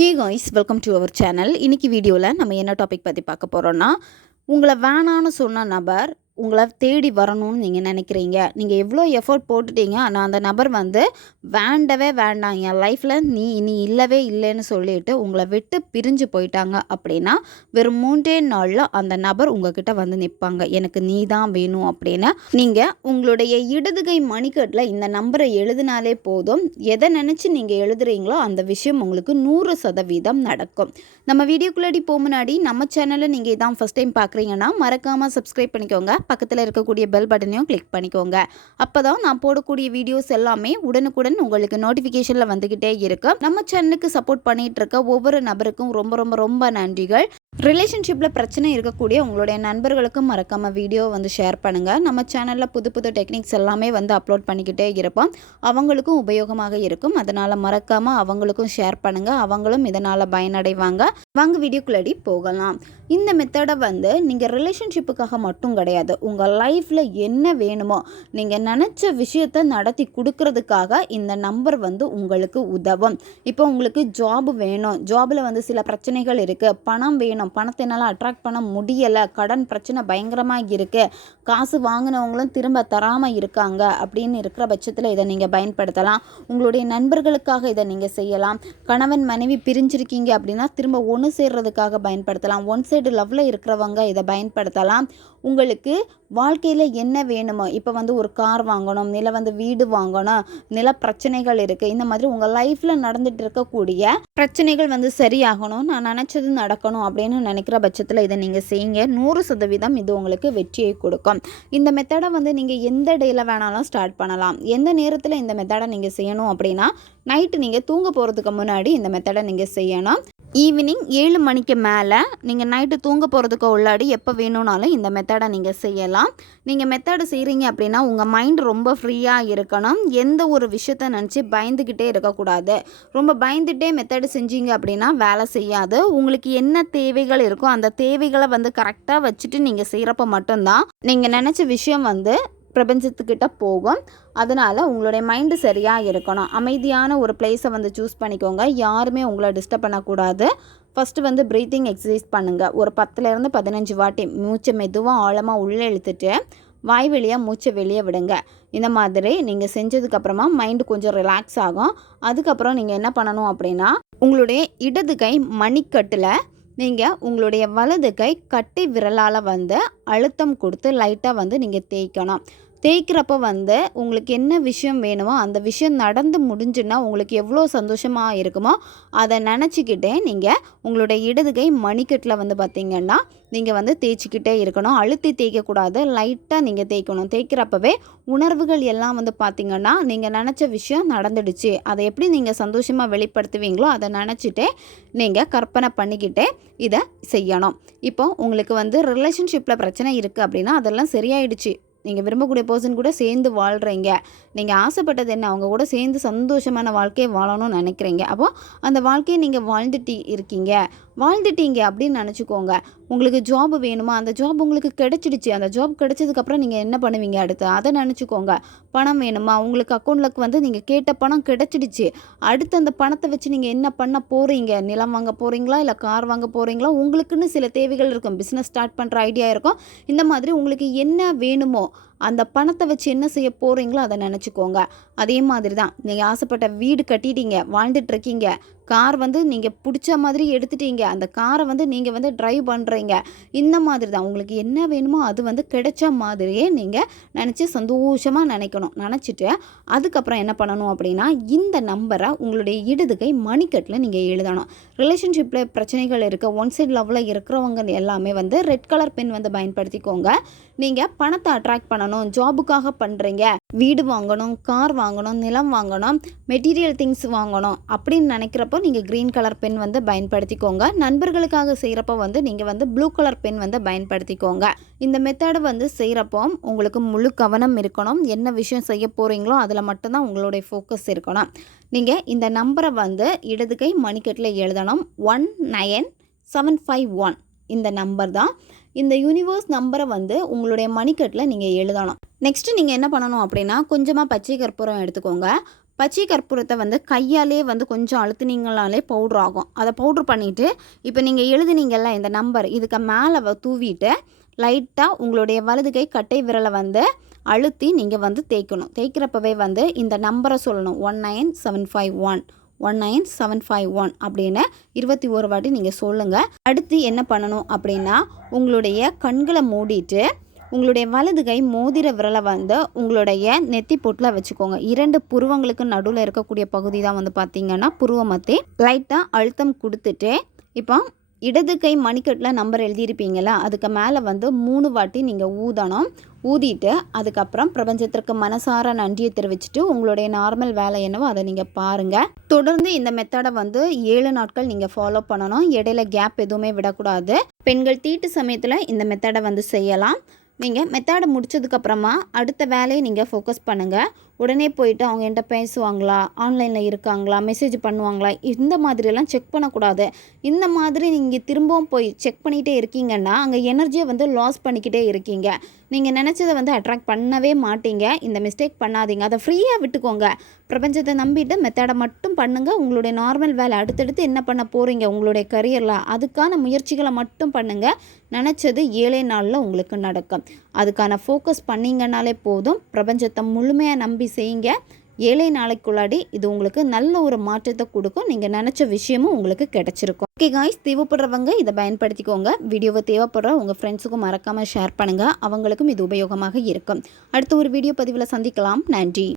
Hey guys, welcome to our channel. இன்னைக்கு வீடியோவில் நம்ம என்ன டாபிக் பற்றி பார்க்க போகிறோன்னா, உங்களை வேணான்னு சொன்ன நபர் உங்களை தேடி வரணும்னு நீங்கள் நினைக்கிறீங்க. நீங்கள் எவ்வளோ எஃபோர்ட் போட்டுட்டீங்க, ஆனால் அந்த நபர் வேண்டவே வேண்டாம், என் லைஃப்பில் நீ இனி இல்லவே இல்லைன்னு சொல்லிட்டு உங்களை விட்டு பிரிஞ்சு போயிட்டாங்க அப்படின்னா, வெறும் 3 நாளில் அந்த நபர் உங்ககிட்ட வந்து நிற்பாங்க. எனக்கு நீ தான் வேணும் அப்படின்னு. நீங்கள் உங்களுடைய இடதுகை மணிக்கட்டில் இந்த நம்பரை எழுதினாலே போதும். எதை நினச்சி நீங்கள் எழுதுறீங்களோ அந்த விஷயம் உங்களுக்கு 100% நடக்கும். நம்ம வீடியோக்குள்ளாடி போக முன்னாடி நம்ம சேனலை நீங்கள் இதான் ஃபஸ்ட் டைம் பார்க்குறீங்கன்னா மறக்காமல் சப்ஸ்கிரைப் பண்ணிக்கோங்க. பக்கத்தில் இருக்கக்கூடிய பெல் பட்டனையும் கிளிக் பண்ணிக்கோங்க. அப்போ தான் நான் போடக்கூடிய வீடியோஸ் எல்லாமே உடனுக்குடன் உங்களுக்கு நோட்டிஃபிகேஷனில் வந்துக்கிட்டே இருக்கு. நம்ம சேனலுக்கு சப்போர்ட் பண்ணிகிட்டு இருக்க ஒவ்வொரு நபருக்கும் ரொம்ப ரொம்ப ரொம்ப நன்றிகள். ரிலேஷன்ஷிப்பில் பிரச்சனை இருக்கக்கூடிய உங்களுடைய நண்பர்களுக்கும் மறக்காமல் வீடியோ ஷேர் பண்ணுங்கள். நம்ம சேனலில் புது புது டெக்னிக்ஸ் எல்லாமே அப்லோட் பண்ணிக்கிட்டே இருப்போம். அவங்களுக்கும் உபயோகமாக இருக்கும். அதனால் மறக்காமல் அவங்களுக்கும் ஷேர் பண்ணுங்கள். அவங்களும் இதனால் பயனடைவாங்க. வாங்க வீடியோக்குள்ளடி போகலாம். இந்த மெத்தடை நீங்கள் ரிலேஷன்ஷிப்புக்காக மட்டும் கிடையாது, உங்கள் லைஃப்பில் என்ன வேணுமோ நீங்கள் நினச்ச விஷயத்தை நடத்தி கொடுக்கறதுக்காக இந்த நம்பர் உங்களுக்கு உதவும். இப்போ உங்களுக்கு ஜாப் வேணும், ஜாபில் சில பிரச்சனைகள் இருக்குது, பணம் வேணும், பணத்தை என்னால் அட்ராக்ட் பண்ண முடியலை, கடன் பிரச்சனை பயங்கரமாக இருக்குது, காசு வாங்கினவங்களும் திரும்ப தராமல் இருக்காங்க அப்படின்னு இருக்கிற பட்சத்தில் இதை நீங்கள் பயன்படுத்தலாம். உங்களுடைய நண்பர்களுக்காக இதை நீங்கள் செய்யலாம். கணவன் மனைவி பிரிஞ்சிருக்கீங்க அப்படின்னா திரும்ப ஒன்று சேர்றதுக்காக பயன்படுத்தலாம். ஒன் சைடு லவ்வில் இருக்கிறவங்க இதை பயன்படுத்தலாம். உங்களுக்கு வாழ்க்கையில் என்ன வேணுமோ, இப்போ ஒரு கார் வாங்கணும், இல்லை வீடு வாங்கணும், நில பிரச்சனைகள் இருக்குது, இந்த மாதிரி உங்கள் லைஃப்பில் நடந்துட்டு இருக்கக்கூடிய பிரச்சனைகள் சரியாகணும், நான் நினச்சது நடக்கணும் அப்படின்னு நினைக்கிற பட்சத்தில் இதை நீங்கள் செய்யுங்க. 100% இது உங்களுக்கு வெற்றியை கொடுக்கும். இந்த மெத்தடை நீங்கள் எந்த டேயில் வேணாலும் ஸ்டார்ட் பண்ணலாம். எந்த நேரத்தில் இந்த மெத்தடை நீங்கள் செய்யணும் அப்படின்னா, நைட்டு நீங்கள் தூங்க போகிறதுக்கு முன்னாடி இந்த மெத்தடை நீங்கள் செய்யணும். ஈவினிங் 7 மணிக்கு மேலே நீங்கள் நைட்டு தூங்க போகிறதுக்கு உள்ளாடி எப்போ வேணும்னாலும் இந்த மெத்தடை நீங்கள் செய்யலாம். நீங்கள் மெத்தடை செய்கிறீங்க அப்படின்னா உங்கள் மைண்ட் ரொம்ப ஃப்ரீயாக இருக்கணும். எந்த ஒரு விஷயத்தை நினச்சி பயந்துக்கிட்டே இருக்கக்கூடாது. ரொம்ப பயந்துகிட்டே மெத்தடு செஞ்சீங்க அப்படின்னா வேலை செய்யாது. உங்களுக்கு என்ன தேவைகள் இருக்கோ அந்த தேவைகளை கரெக்டாக வச்சுட்டு நீங்கள் செய்கிறப்ப மட்டும்தான் நீங்கள் நினச்ச விஷயம் பிரபஞ்சத்துக்கிட்ட போகும். அதனால் உங்களுடைய மைண்டு சரியாக இருக்கணும். அமைதியான ஒரு பிளேஸை சூஸ் பண்ணிக்கோங்க. யாருமே உங்களை டிஸ்டர்ப் பண்ணக்கூடாது. ஃபஸ்ட்டு ப்ரீத்திங் எக்ஸசைஸ் பண்ணுங்கள். ஒரு 10லேருந்து 15 வாட்டி மூச்சை மெதுவாக ஆழமாக உள்ளே இழுத்துட்டு வாய் வழியாக மூச்சை வெளியே விடுங்க. இந்த மாதிரி நீங்கள் செஞ்சதுக்கப்புறமா மைண்டு கொஞ்சம் ரிலாக்ஸ் ஆகும். அதுக்கப்புறம் நீங்கள் என்ன பண்ணணும் அப்படின்னா, உங்களுடைய இடது கை மணிக்கட்டில் நீங்கள் உங்களுடைய வலது கை கட்டை விரலால் அழுத்தம் கொடுத்து லைட்டாக நீங்கள் தேய்க்கணும். தேய்க்கிறப்ப உங்களுக்கு என்ன விஷயம் வேணுமோ அந்த விஷயம் நடந்து முடிஞ்சுன்னா உங்களுக்கு எவ்வளோ சந்தோஷமாக இருக்குமோ அதை நினச்சிக்கிட்டே நீங்கள் உங்களுடைய இடது கை மணிக்கட்டில் பார்த்திங்கன்னா நீங்கள் தேய்ச்சிக்கிட்டே இருக்கணும். அழுத்தி தேய்க்கக்கூடாது, லைட்டாக நீங்கள் தேய்க்கணும். தேய்க்கிறப்பவே உணர்வுகள் எல்லாம் பார்த்திங்கன்னா நீங்கள் நினச்ச விஷயம் நடந்துடுச்சு, அதை எப்படி நீங்கள் சந்தோஷமாக வெளிப்படுத்துவீங்களோ அதை நினச்சிட்டே நீங்கள் கற்பனை பண்ணிக்கிட்டே இதை செய்யணும். இப்போ உங்களுக்கு ரிலேஷன்ஷிப்பில் பிரச்சனை இருக்குது அப்படின்னா அதெல்லாம் சரியாயிடுச்சு, நீங்கள் விரும்பக்கூடிய பர்சன் கூட சேர்ந்து வாழ்கிறீங்க, நீங்கள் ஆசைப்பட்டது என்ன, அவங்க கூட சேர்ந்து சந்தோஷமான வாழ்க்கையை வாழணும்னு நினைக்கிறீங்க. அப்போது அந்த வாழ்க்கையை நீங்கள் வாழ்ந்துட்டீங்க அப்படின்னு நினச்சிக்கோங்க. உங்களுக்கு ஜாப் வேணுமா, அந்த ஜாப் உங்களுக்கு கிடைச்சிடுச்சு, அந்த ஜாப் கிடைச்சதுக்கப்புறம் நீங்கள் என்ன பண்ணுவீங்க அடுத்து அதை நினச்சிக்கோங்க. பணம் வேணுமா, உங்களுக்கு அக்கௌண்ட்டில் நீங்கள் கேட்ட பணம் கிடைச்சிடுச்சு, அடுத்து அந்த பணத்தை வச்சு நீங்கள் என்ன பண்ண போகிறீங்க, நிலம் வாங்க போகிறீங்களா இல்லை கார் வாங்க போகிறீங்களா, உங்களுக்குன்னு சில தேவைகள் இருக்கும், பிஸ்னஸ் ஸ்டார்ட் பண்ணுற ஐடியா இருக்கும். இந்த மாதிரி உங்களுக்கு என்ன வேணுமோ அந்த பணத்தை வச்சு என்ன செய்ய போகிறீங்களோ அதை நினச்சிக்கோங்க. அதே மாதிரி தான் நீங்கள் ஆசைப்பட்ட வீடு கட்டிட்டீங்க, வாழ்ந்துட்டுருக்கீங்க, கார் நீங்கள் பிடிச்ச மாதிரி எடுத்துட்டீங்க, அந்த காரை நீங்கள் ட்ரைவ் பண்ணுறீங்க. இந்த மாதிரி தான் உங்களுக்கு என்ன வேணுமோ அது கிடைச்ச மாதிரியே நீங்கள் நினச்சி சந்தோஷமாக நினச்சிட்டு அதுக்கப்புறம் என்ன பண்ணணும் அப்படின்னா, இந்த நம்பரை உங்களுடைய இடது கை மணிக்கட்டில் நீங்கள் எழுதணும். ரிலேஷன்ஷிப்பில் பிரச்சனைகள் இருக்குது, ஒன் சைடு லவ்வில் இருக்கிறவங்க எல்லாமே ரெட் கலர் பென் பயன்படுத்திக்கோங்க. நீங்கள் பணத்தை அட்ராக்ட் பண்ணணும், ஜாபுக்காக பண்ணுறீங்க, வீடு வாங்கணும், கார் வாங்கணும், நிலம் வாங்கணும், மெட்டீரியல் திங்ஸ் வாங்கணும் அப்படின்னு நினைக்கிறப்போ நீங்கள் க்ரீன் கலர் பென் பயன்படுத்திக்கோங்க. நண்பர்களுக்காக செய்கிறப்போ நீங்கள் ப்ளூ கலர் பென் பயன்படுத்திக்கோங்க. இந்த மெத்தடை செய்கிறப்போ உங்களுக்கு முழு கவனம் இருக்கணும். என்ன விஷயம் செய்ய போகிறீங்களோ அதில் மட்டும்தான் உங்களுடைய ஃபோக்கஸ் இருக்கணும். நீங்கள் இந்த நம்பரை இடது கை மணிக்கட்டில் எழுதணும். 19751 இந்த நம்பர் தான். இந்த யூனிவர்ஸ் நம்பரை உங்களுடைய மணிக்கட்டில் நீங்கள் எழுதணும். நெக்ஸ்ட்டு நீங்கள் என்ன பண்ணணும் அப்படின்னா, கொஞ்சமாக பச்சை கற்பூரம் எடுத்துக்கோங்க. பச்சை கற்பூரத்தை வந்து கையாலே வந்து கொஞ்சம் அழுத்துனீங்களாலே பவுட்ரு ஆகும். அதை பவுட்ரு பண்ணிவிட்டு இப்போ நீங்கள் எழுதுனீங்கல்ல இந்த நம்பர், இதுக்கு மேலே தூவிட்டு லைட்டாக உங்களுடைய வலது கை கட்டை விரலை வந்து அழுத்தி நீங்கள் வந்து தேய்க்கணும். தேய்க்கிறப்பவே வந்து இந்த நம்பரை சொல்லணும், 19751 19751 அப்படின்னு 21 வாட்டி நீங்கள் சொல்லுங்கள். அடுத்து என்ன பண்ணணும் அப்படின்னா, உங்களுடைய கண்களை மூடிட்டு உங்களுடைய வலது கை மோதிர விரலை வந்து உங்களுடைய நெத்தி பொட்டில் வச்சுக்கோங்க. 2 புருவங்களுக்கு நடுவில் இருக்கக்கூடிய பகுதி தான் வந்து பார்த்திங்கன்னா புருவ மத்தி. லைட்டாக அழுத்தம் கொடுத்துட்டு இப்போ இடது கை மணிக்கட்டில் நம்பர் எழுதியிருப்பீங்களா, அதுக்கு மேலே வந்து 3 வாட்டி நீங்கள் ஊதணும். ஊதிட்டு அதுக்கப்புறம் பிரபஞ்சத்திற்கு மனசார நன்றியை தெரிவிச்சுட்டு உங்களுடைய நார்மல் வேலை என்னவோ அதை நீங்கள் பாருங்கள். தொடர்ந்து இந்த மெத்தடை வந்து 7 நாட்கள் நீங்கள் ஃபாலோ பண்ணணும். இடையில கேப் எதுவுமே விடக்கூடாது. பெண்கள் தீட்டு சமயத்தில் இந்த மெத்தடை வந்து செய்யலாம். நீங்கள் மெத்தடை முடிச்சதுக்கப்புறமா அடுத்த வேலையை நீங்கள் ஃபோக்கஸ் பண்ணுங்கள். உடனே போயிட்டு அவங்க என்கிட்ட பேசுவாங்களா, ஆன்லைனில் இருக்காங்களா, மெசேஜ் பண்ணுவாங்களா, இந்த மாதிரியெல்லாம் செக் பண்ணக்கூடாது. இந்த மாதிரி நீங்கள் திரும்பவும் போய் செக் பண்ணிகிட்டே இருக்கீங்கன்னா அங்கே எனர்ஜியை வந்து லாஸ் பண்ணிக்கிட்டே இருக்கீங்க. நீங்கள் நினச்சதை வந்து அட்ராக்ட் பண்ணவே மாட்டீங்க. இந்த மிஸ்டேக் பண்ணாதீங்க. அதை ஃப்ரீயாக விட்டுக்கோங்க. பிரபஞ்சத்தை நம்பிட்டு மெத்தடை மட்டும் பண்ணுங்கள். உங்களுடைய நார்மல் வேலை அடுத்தடுத்து என்ன பண்ண போகிறீங்க உங்களுடைய கரியரில், அதுக்கான முயற்சிகளை மட்டும் பண்ணுங்கள். நினச்சது 7 நாளில் உங்களுக்கு நடக்கும். அதுக்கான ஃபோக்கஸ் பண்ணிங்கனாலே போதும். பிரபஞ்சத்தை முழுமையாக நம்பி செய்யுங்க. 7 நாளைக்குள்ளாடி இது உங்களுக்கு நல்ல ஒரு மாற்றத்தை கொடுக்கும். நீங்கள் நினச்ச விஷயமும் உங்களுக்கு கிடச்சிருக்கும். ஓகே காய்ஸ், தேவைப்படுறவங்க இதை பயன்படுத்திக்கோங்க. வீடியோவை தேவைப்படுற உங்கள் ஃப்ரெண்ட்ஸுக்கும் மறக்காமல் ஷேர் பண்ணுங்கள். அவங்களுக்கும் இது உபயோகமாக இருக்கும். அடுத்த ஒரு வீடியோ பதிவில் சந்திக்கலாம். நன்றி.